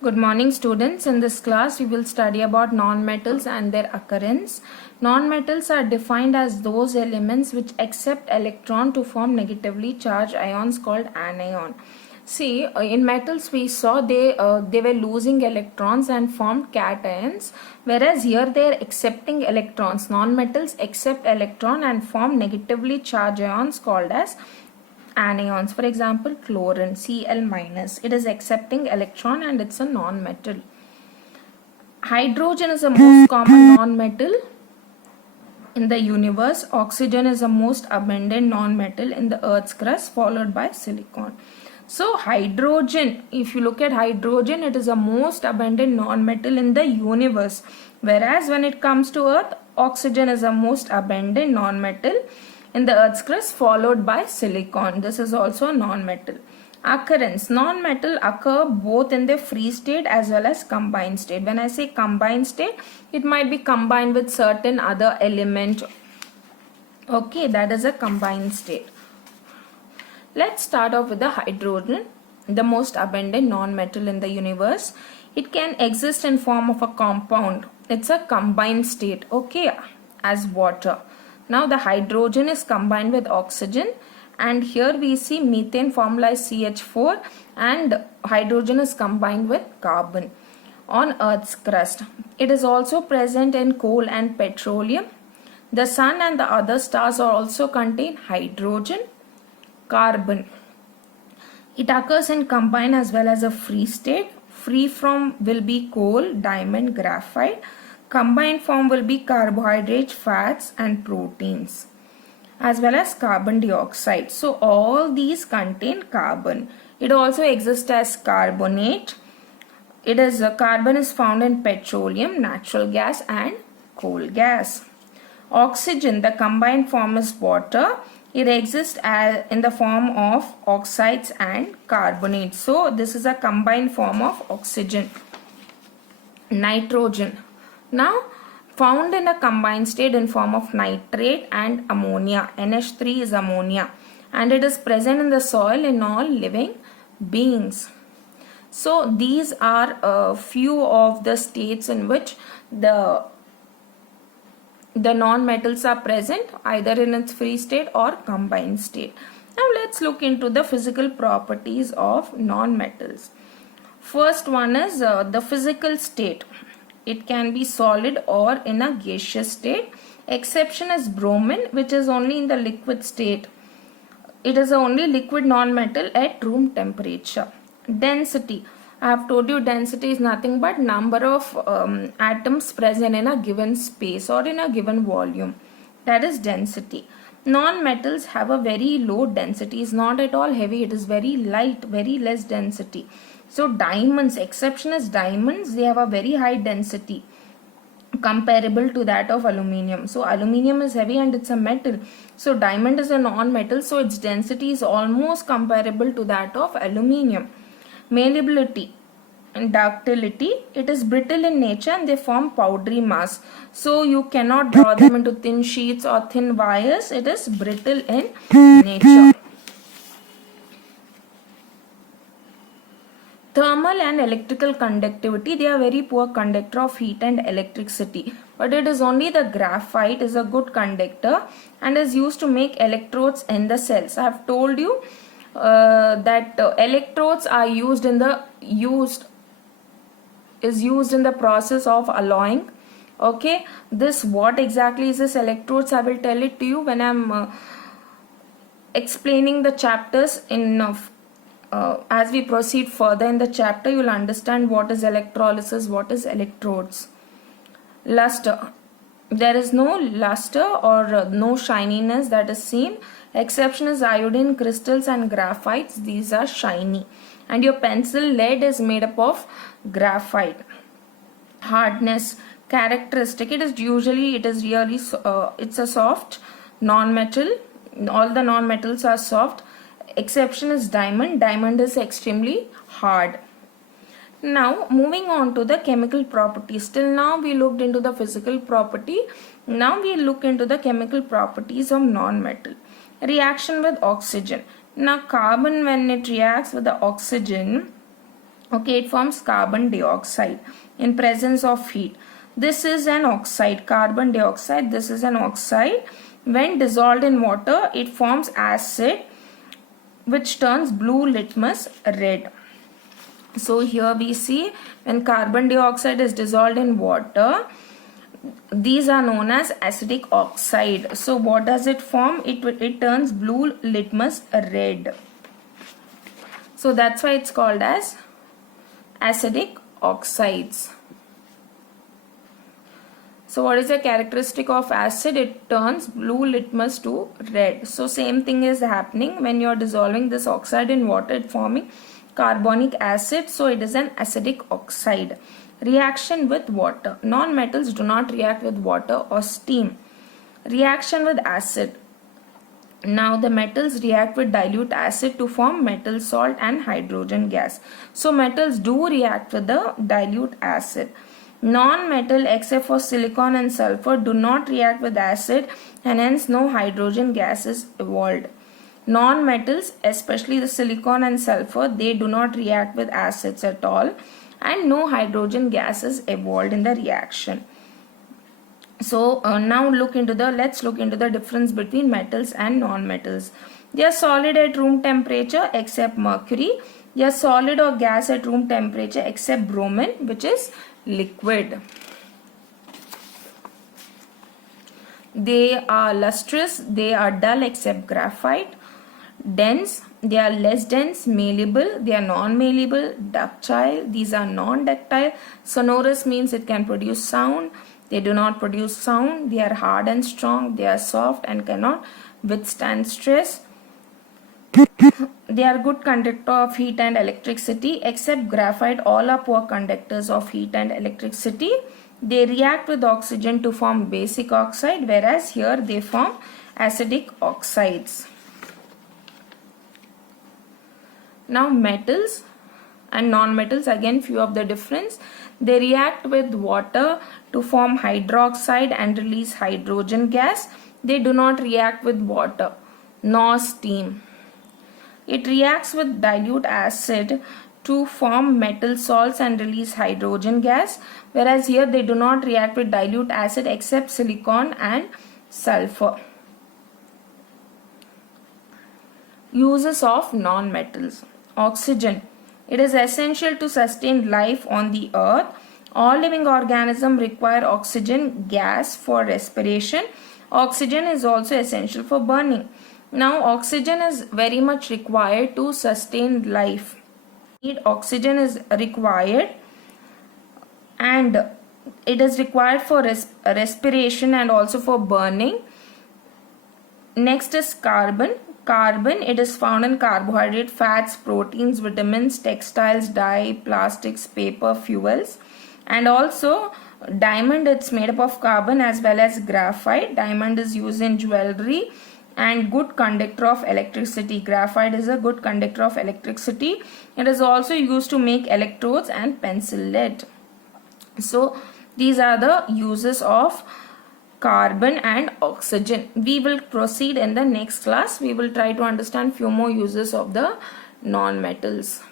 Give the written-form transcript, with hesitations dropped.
Good morning students. In this class we will study about nonmetals and their occurrence. Nonmetals are defined as those elements which accept electron to form negatively charged ions called anion. See, in metals we saw they were losing electrons and formed cations, whereas here they are accepting electrons. Nonmetals accept electron and form negatively charged ions called as anions. For example, chlorine Cl minus, it is accepting electron and it's a non-metal. Hydrogen is the most common non-metal in the universe. Oxygen is the most abundant non-metal in the earth's crust, followed by silicon. So hydrogen, if you look at hydrogen, it is the most abundant non-metal in the universe, whereas when it comes to earth, oxygen is the most abundant non-metal in the earth's crust, followed by silicon. This is also a non-metal. Occurrence. Non-metal occur both in the free state as well as combined state. When I say combined state, it might be combined with certain other element. Okay, that is a combined state. Let's start off with the hydrogen, the most abundant non-metal in the universe. It can exist in form of a compound. It's a combined state, okay, as water. Now the hydrogen is combined with oxygen, and here we see methane formula is CH4 and hydrogen is combined with carbon on Earth's crust. It is also present in coal and petroleum. The sun and the other stars are also contain hydrogen, carbon. It occurs in combined as well as a free state. Free from will be coal, diamond, graphite. Combined form will be carbohydrates, fats and proteins, as well as carbon dioxide. So all these contain carbon. It also exists as carbonate. Carbon is found in petroleum, natural gas and coal gas. Oxygen, the combined form is water. It exists in the form of oxides and carbonates. So this is a combined form of oxygen. Nitrogen, now found in a combined state in form of nitrate and ammonia. NH3 is ammonia, and it is present in the soil in all living beings. So these are a few of the states in which the non-metals are present, either in its free state or combined state. Now let's look into the physical properties of non-metals. First one is the physical state. It can be solid or in a gaseous state. Exception is bromine, which is only in the liquid state. It is the only liquid non-metal at room temperature. Density. I have told you density is nothing but number of atoms present in a given space or in a given volume. That is density. Non-metals have a very low density. It's not at all heavy. It is very light, very less density. So diamonds, exception is diamonds. They have a very high density comparable to that of aluminium. So aluminium is heavy and it's a metal. So diamond is a non-metal. So its density is almost comparable to that of aluminium. Malleability and ductility. It is brittle in nature and they form powdery mass. So you cannot draw them into thin sheets or thin wires. It is brittle in nature. Thermal and electrical conductivity. They are very poor conductor of heat and electricity. But it is only the graphite is a good conductor and is used to make electrodes in the cells. I have told you that electrodes are used in the process of alloying. Okay, this what exactly is this electrodes? I will tell it to you when I am explaining the chapters in as we proceed further in the chapter. You will understand what is electrolysis, what is electrodes. Luster. There is no luster or no shininess that is seen. Exception is iodine crystals and graphites. These are shiny. And your pencil lead is made up of graphite. Hardness. Characteristic. It's a soft non-metal. All the non-metals are soft. Exception is diamond. Diamond is extremely hard. Now moving on to the chemical properties. Till now we looked into the physical property. Now we look into the chemical properties of non-metal. Reaction with oxygen. Now carbon, when it reacts with the oxygen, Okay, it forms carbon dioxide in presence of heat. This is an oxide, carbon dioxide. This is an oxide. When dissolved in water, it forms acid, which turns blue litmus red. So here we see when carbon dioxide is dissolved in water, these are known as acidic oxide. So what does it form? It turns blue litmus red. So that's why it's called as acidic oxides. So what is the characteristic of acid? It turns blue litmus to red. So same thing is happening when you are dissolving this oxide in water, it forming carbonic acid. So it is an acidic oxide. Reaction with water. Non-metals do not react with water or steam. Reaction with acid. Now the metals react with dilute acid to form metal salt and hydrogen gas. So metals do react with the dilute acid. Non-metal except for silicon and sulfur do not react with acid, and hence no hydrogen gas is evolved. Non-metals, especially the silicon and sulfur, they do not react with acids at all, and no hydrogen gas is evolved in the reaction. So now let's look into the difference between metals and non-metals. They are solid at room temperature except mercury. They are solid or gas at room temperature except bromine, which is liquid. They are lustrous. They are dull except graphite. Dense. They are less dense. Malleable. They are non-malleable. Ductile. These are non-ductile. Sonorous means it can produce sound. They do not produce sound. They are hard and strong. They are soft and cannot withstand stress. They are good conductor of heat and electricity. Except graphite, all are poor conductors of heat and electricity. They react with oxygen to form basic oxide, whereas here they form acidic oxides. Now metals and non-metals, again few of the difference. They react with water to form hydroxide and release hydrogen gas. They do not react with water nor steam. It reacts with dilute acid to form metal salts and release hydrogen gas, whereas here they do not react with dilute acid except silicon and sulfur. Uses of non-metals. Oxygen. It is essential to sustain life on the earth. All living organisms require oxygen gas for respiration. Oxygen is also essential for burning. Now oxygen is very much required to sustain life. Oxygen is required, and it is required for respiration and also for burning. Next is carbon. Carbon, it is found in carbohydrate, fats, proteins, vitamins, textiles, dye, plastics, paper, fuels. And also diamond, it's made up of carbon as well as graphite. Diamond is used in jewelry and good conductor of electricity. Graphite is a good conductor of electricity. It is also used to make electrodes and pencil lead. So these are the uses of carbon and oxygen. We will proceed in the next class. We will try to understand few more uses of the non-metals.